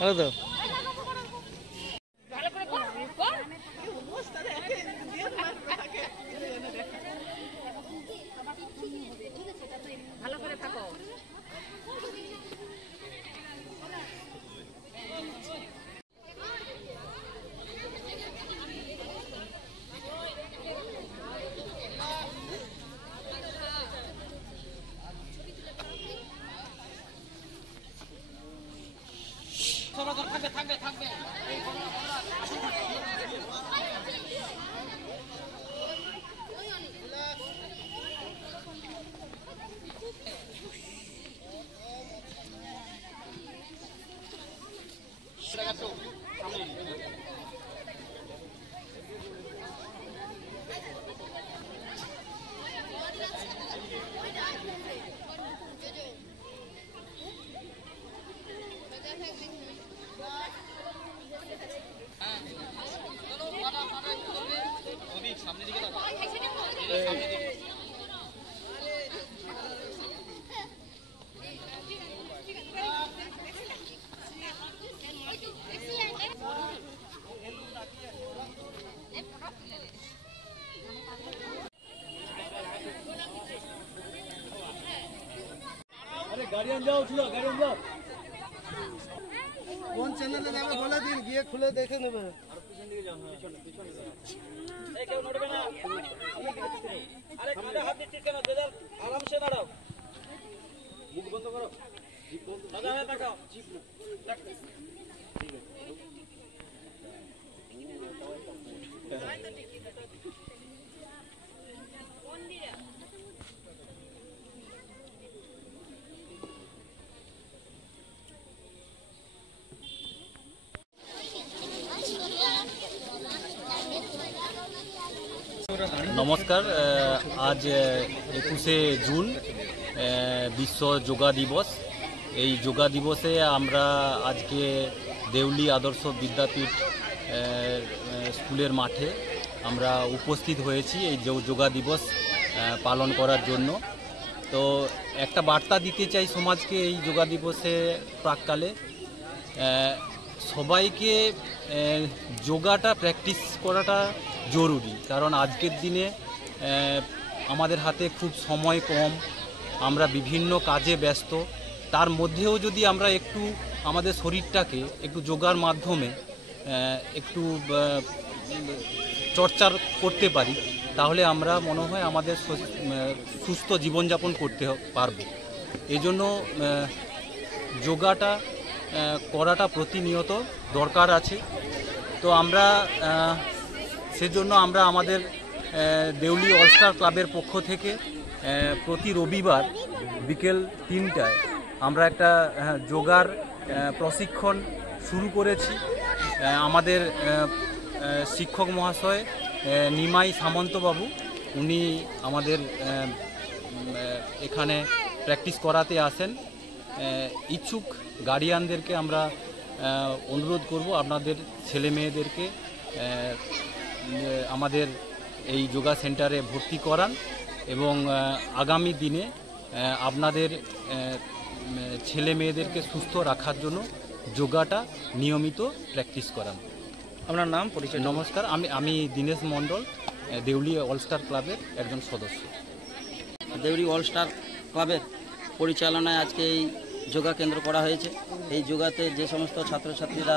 Hello তো গাড়িয়ান যাও ছিল গাড়িয়ান যাও কোন চ্যানেলে যাবে বলে দিন গিয়ে খুলে দেখে নেবে আর পিছন দিকে যাও পিছনে এই কেউ নড়বে না আরে কাঁধে হাত দিচ্ছিস কেন দাদার আরামসে দাঁড়াও মুখ বন্ধ করো জিপ বন্ধ দাদা হয়ে তাকাও জিপ না ঠিক আছে নমস্কার, আজ 21শে জুন বিশ্ব যোগা দিবস। এই যোগা দিবসে আমরা আজকে দেউলি আদর্শ বিদ্যাপীঠ স্কুলের মাঠে আমরা উপস্থিত হয়েছি এই যোগা দিবস পালন করার জন্য। তো একটা বার্তা দিতে চাই সমাজকে এই যোগা দিবসে প্রাককালে সবাইকে যোগাটা প্র্যাকটিস করাটা জরুরি, কারণ আজকের দিনে আমাদের হাতে খুব সময় কম, আমরা বিভিন্ন কাজে ব্যস্ত। তার মধ্যেও যদি আমরা একটু আমাদের শরীরটাকে একটু যোগার মাধ্যমে একটু চর্চা করতে পারি, তাহলে আমরা মনে হয় আমাদের সুস্থ জীবনযাপন করতে পারবো। এই জন্য যোগাটা করাটা প্রতিনিয়ত দরকার আছে। তো আমরা সেজন্য আমরা আমাদের দেউলি অলস্টার ক্লাবের পক্ষ থেকে প্রতি রবিবার বিকেল 3টায় আমরা একটা যোগার প্রশিক্ষণ শুরু করেছি। আমাদের শিক্ষক মহাশয় নিমাই সামন্তবাবু, উনি আমাদের এখানে প্র্যাকটিস করাতে আসেন। ইচ্ছুক গার্ডিয়ানদেরকে আমরা অনুরোধ করব আপনাদের ছেলে মেয়েদেরকে আমাদের এই যোগা সেন্টারে ভর্তি করান এবং আগামী দিনে আপনাদের ছেলে মেয়েদেরকে সুস্থ রাখার জন্য যোগাটা নিয়মিত প্র্যাকটিস করান। আপনার নাম পরিচয়? নমস্কার, আমি দীনেশ মণ্ডল, দেউলি অলস্টার ক্লাবের একজন সদস্য। দেউলি অলস্টার ক্লাবের পরিচালনায় আজকে এই যোগা কেন্দ্র করা হয়েছে। এই যোগাতে যে সমস্ত ছাত্রছাত্রীরা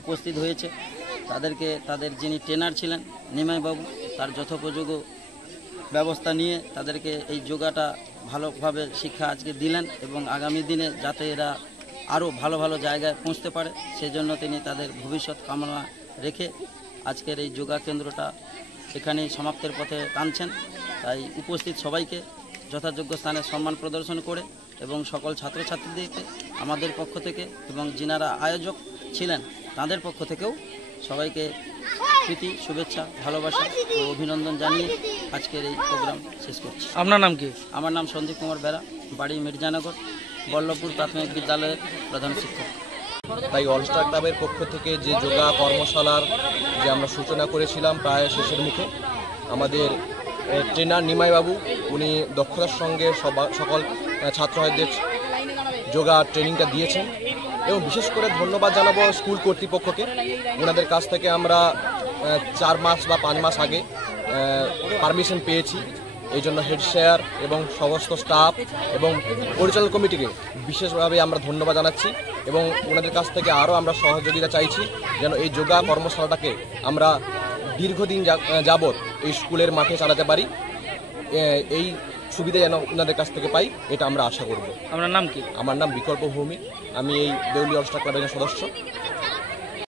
উপস্থিত হয়েছে তাদেরকে তাদের যিনি ট্রেনার ছিলেন নিমাইবাবু তার যথোপযোগ্য ব্যবস্থা নিয়ে তাদেরকে এই যোগাটা ভালোভাবে শিক্ষা আজকে দিলেন এবং আগামী দিনে যাতে এরা আরও ভালো ভালো জায়গায় পৌঁছতে পারে সেজন্য তিনি তাদের ভবিষ্যৎ কামনা রেখে আজকের এই যোগা কেন্দ্রটা এখানেই সমাপ্তের পথে টানছেন। তাই উপস্থিত সবাইকে যথাযোগ্য স্থানে সম্মান প্রদর্শন করে এবং সকল ছাত্রছাত্রীদেরকে আমাদের পক্ষ থেকে এবং যিনারা আয়োজক ছিলেন তাদের পক্ষ থেকেও সবাইকে প্রীতি, শুভেচ্ছা, ভালোবাসা ও অভিনন্দন জানিয়ে আজকের এই প্রোগ্রাম শেষ করছি। আপনার নাম কি? আমার নাম সন্দীপ কুমার বেরা, বাড়ি মির্জানগর, বল্লভপুর প্রাথমিক বিদ্যালয়ের প্রধান শিক্ষক। তাই অলস্টার ক্লাবের পক্ষ থেকে যে যোগা কর্মশালার যে আমরা সূচনা করেছিলাম প্রায় শেষের মুখে, আমাদের ট্রেনার নিমাইবাবু উনি দক্ষতার সঙ্গে সকল ছাত্রদের যোগা ট্রেনিংটা দিয়েছেন এবং বিশেষ করে ধন্যবাদ জানাবো স্কুল কর্তৃপক্ষকে। ওনাদের কাছ থেকে আমরা 4 মাস বা 5 মাস আগে পারমিশন পেয়েছি। এই জন্য হেড স্যার এবং সমস্ত স্টাফ এবং পরিচালন কমিটিকে বিশেষভাবে আমরা ধন্যবাদ জানাচ্ছি এবং ওনাদের কাছ থেকে আরও আমরা সহযোগিতা চাইছি যেন এই যোগা কর্মশালাটাকে আমরা দীর্ঘদিন যাবৎ এই স্কুলের মাঠে চালাতে পারি। এই সুবিধা যেন ওনাদের কাছ থেকে পাই এটা আমরা আশা করব। আপনার নাম কি? আমার নাম বিকল্প ভৌমিক, আমি এই দেউলি অলস্টার ক্লাবের সদস্য।